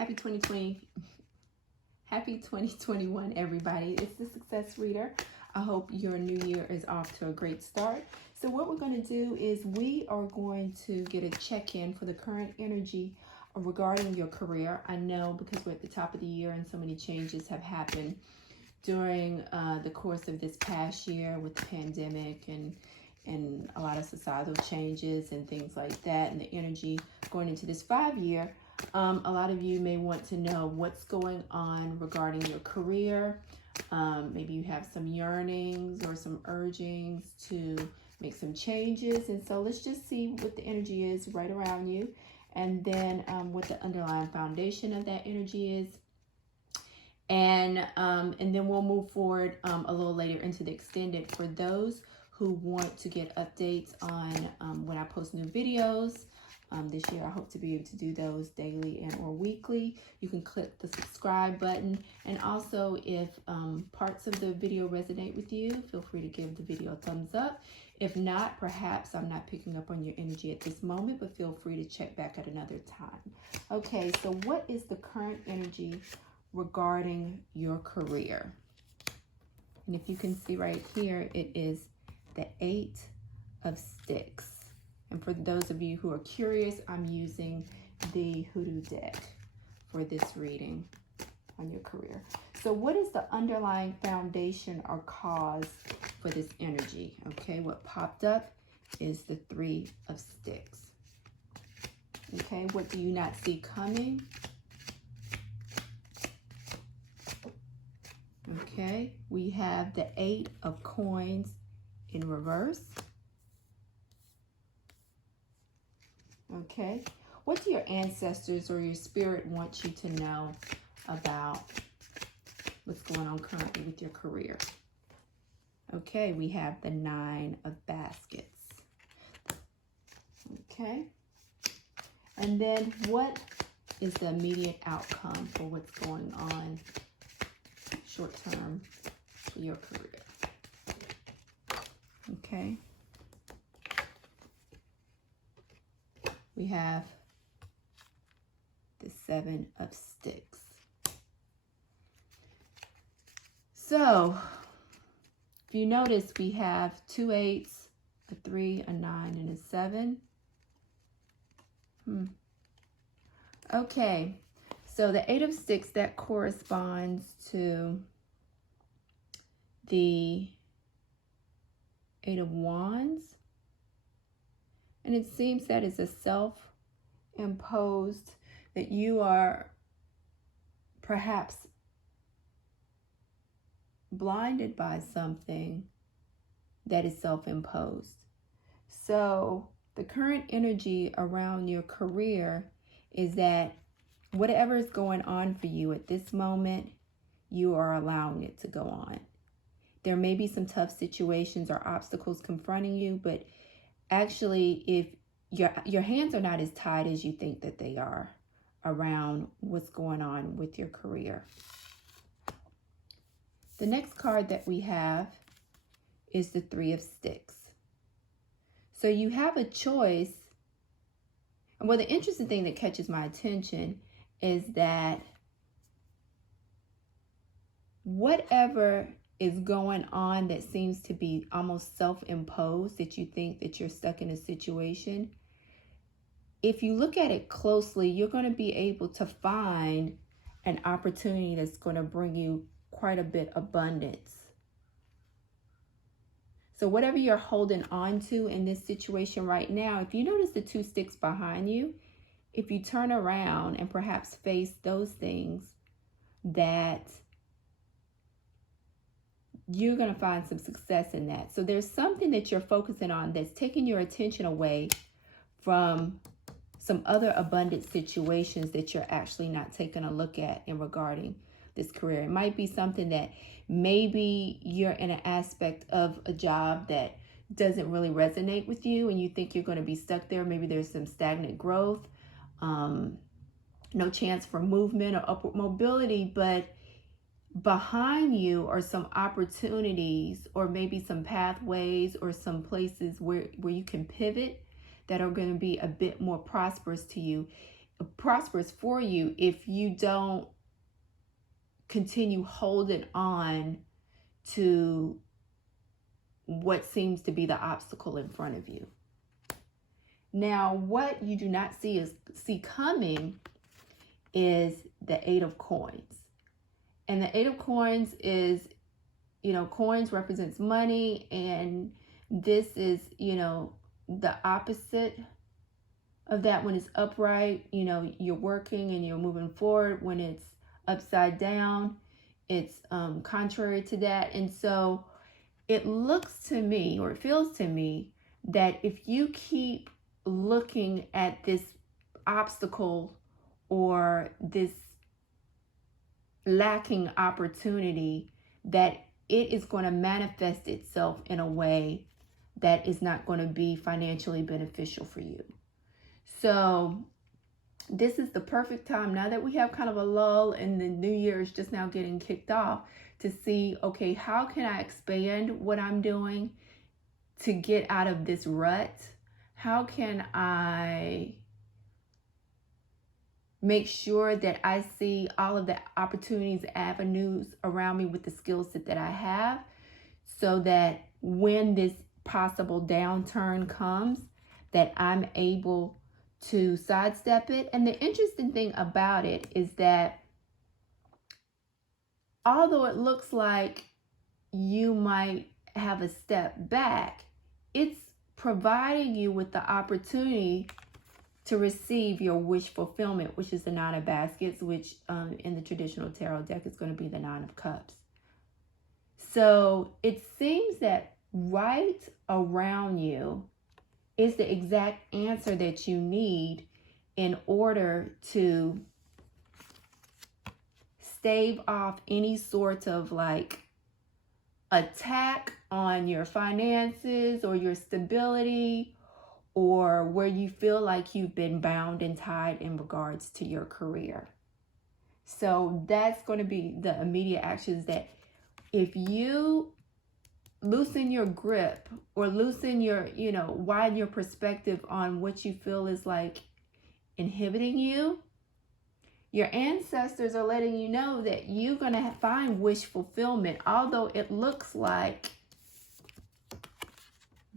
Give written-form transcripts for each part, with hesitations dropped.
Happy 2020. Happy 2021, everybody. It's the Success Reader. I hope your new year is off to a great start. So what we're going to do is we are going to get a check-in for the current energy regarding your career. I know because we're at the top of the year and so many changes have happened during the course of this past year with the pandemic and a lot of societal changes and things like that, and the energy going into this 5-year. A lot of you may want to know what's going on regarding your career. Maybe you have some yearnings or some urgings to make some changes. And so let's just see what the energy is right around you, and then what the underlying foundation of that energy is. And then we'll move forward a little later into the extended for those who want to get updates on when I post new videos. This year, I hope to be able to do those daily and or weekly. You can click the subscribe button. And also, if parts of the video resonate with you, feel free to give the video a thumbs up. If not, perhaps I'm not picking up on your energy at this moment, but feel free to check back at another time. Okay, so what is the current energy regarding your career? And if you can see right here, it is the 8 of Sticks. And for those of you who are curious, I'm using the Hoodoo deck for this reading on your career. So what is the underlying foundation or cause for this energy? Okay, what popped up is the 3 of Sticks. Okay, what do you not see coming? Okay, we have the 8 of Coins in reverse. Okay, what do your ancestors or your spirit want you to know about what's going on currently with your career? Okay, we have the 9 of Baskets. Okay, and then what is the immediate outcome for what's going on short term for your career? Okay. We have the 7 of Sticks. So, if you notice, we have 2 8s, a 3, a 9, and a 7. Okay, so the 8 of Sticks, that corresponds to the 8 of Wands. And it seems that is a self-imposed, that you are perhaps blinded by something that is self-imposed. So the current energy around your career is that whatever is going on for you at this moment, you are allowing it to go on. There may be some tough situations or obstacles confronting you, but actually, if your hands are not as tied as you think that they are around what's going on with your career. The next card that we have is the 3 of Sticks. So you have a choice. And well, the interesting thing that catches my attention is that whatever is going on that seems to be almost self-imposed, that you think that you're stuck in a situation, if you look at it closely, you're going to be able to find an opportunity that's going to bring you quite a bit of abundance. So whatever you're holding on to in this situation right now, if you notice the 2 sticks behind you, if you turn around and perhaps face those things, that you're going to find some success in that. So there's something that you're focusing on that's taking your attention away from some other abundant situations that you're actually not taking a look at in regarding this career. It might be something that maybe you're in an aspect of a job that doesn't really resonate with you and you think you're going to be stuck there. Maybe there's some stagnant growth, no chance for movement or upward mobility, but behind you are some opportunities or maybe some pathways or some places where you can pivot that are going to be a bit more prosperous to you. prosperous for you if you don't continue holding on to what seems to be the obstacle in front of you. Now, what you do not see coming is the Eight of Coins. And the Eight of Coins is, coins represents money, and this is, the opposite of that. When it's upright, you're working and you're moving forward. When it's upside down, it's contrary to that. And so it looks to me, or it feels to me, that if you keep looking at this obstacle or this lacking opportunity, that it is going to manifest itself in a way that is not going to be financially beneficial for you. So this is the perfect time, now that we have kind of a lull and the new year is just now getting kicked off, to see, okay, how can I expand what I'm doing to get out of this rut? How can I make sure that I see all of the opportunities, avenues around me with the skill set that I have, so that when this possible downturn comes, that I'm able to sidestep it? And the interesting thing about it is that although it looks like you might have a step back, it's providing you with the opportunity to receive your wish fulfillment, which is the Nine of Baskets, which in the traditional tarot deck is going to be the Nine of Cups. So it seems that right around you is the exact answer that you need in order to stave off any sort of attack on your finances or your stability, or where you feel like you've been bound and tied in regards to your career. So that's going to be the immediate actions, that if you loosen your grip or loosen your, widen your perspective on what you feel is inhibiting you, your ancestors are letting you know that you're going to find wish fulfillment, although it looks like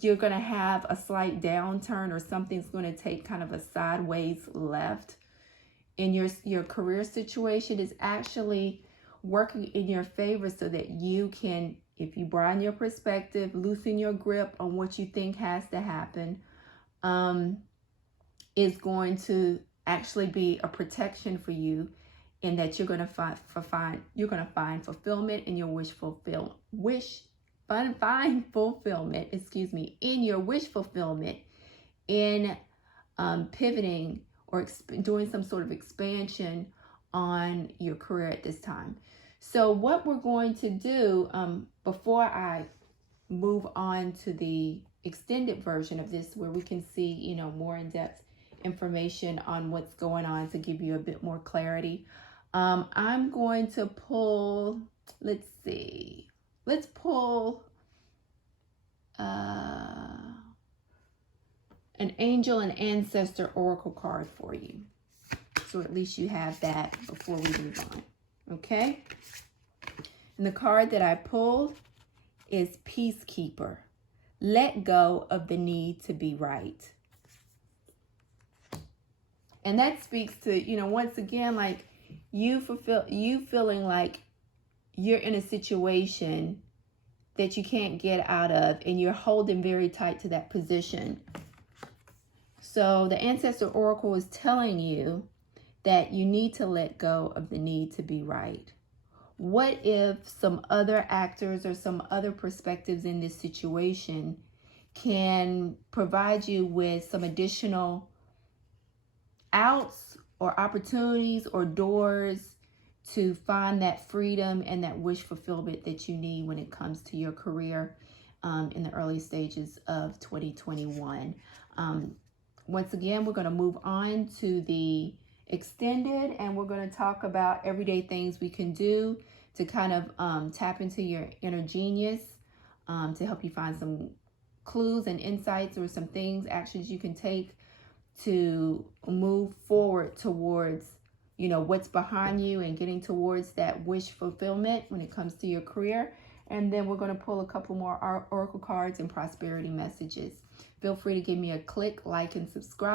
you're going to have a slight downturn, or something's going to take kind of a sideways left in your career situation. Is actually working in your favor, so that you can, if you broaden your perspective, loosen your grip on what you think has to happen, is going to actually be a protection for you, in that you're going to find fulfillment in your find fulfillment in your wish fulfillment, in pivoting or doing some sort of expansion on your career at this time. So what we're going to do, before I move on to the extended version of this, where we can see, more in-depth information on what's going on, to give you a bit more clarity, I'm going to pull, let's pull an angel and ancestor oracle card for you, so at least you have that before we move on. Okay, and the card that I pulled is Peacekeeper. Let go of the need to be right. And that speaks to, once again, you feeling like you're in a situation that you can't get out of, and you're holding very tight to that position. So the Ancestor Oracle is telling you that you need to let go of the need to be right. What if some other actors or some other perspectives in this situation can provide you with some additional outs or opportunities or doors to find that freedom and that wish fulfillment that you need when it comes to your career in the early stages of 2021. Once again, we're going to move on to the extended, and we're going to talk about everyday things we can do to kind of tap into your inner genius, to help you find some clues and insights, or some things, actions you can take to move forward towards, you know, what's behind you and getting towards that wish fulfillment when it comes to your career. And then we're going to pull a couple more oracle cards and prosperity messages. Feel free to give me a click, like, and subscribe.